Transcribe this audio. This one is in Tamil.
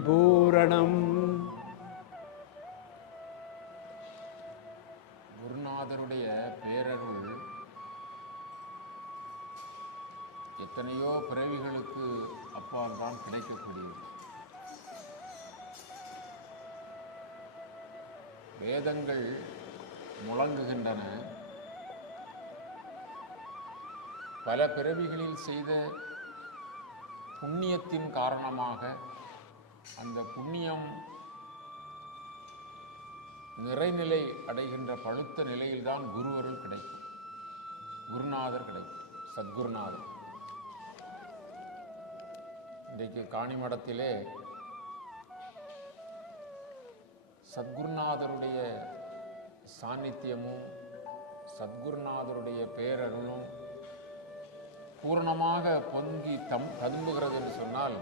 பரிபூரணம். குருநாதருடைய பேரருள் எத்தனையோ பிறவிகளுக்கு அப்பால் தான் கிடைக்கக்கூடியது. வேதங்கள் முழங்குகின்றன. பல பிறவிகளில் செய்த புண்ணியத்தின் காரணமாக அந்த புண்ணியம் நிறைநிலை அடைகின்ற பழுத்த நிலையில்தான் குருவருள் கிடைக்கும், குருநாதர் கிடைக்கும், சத்குருநாதர். இன்றைக்கு காணிமடத்திலே சத்குருநாதருடைய சாநித்தியமும் சத்குருநாதருடைய பேரருளும் பூரணமாக பொங்கி ததும்புகிறது என்று சொன்னால்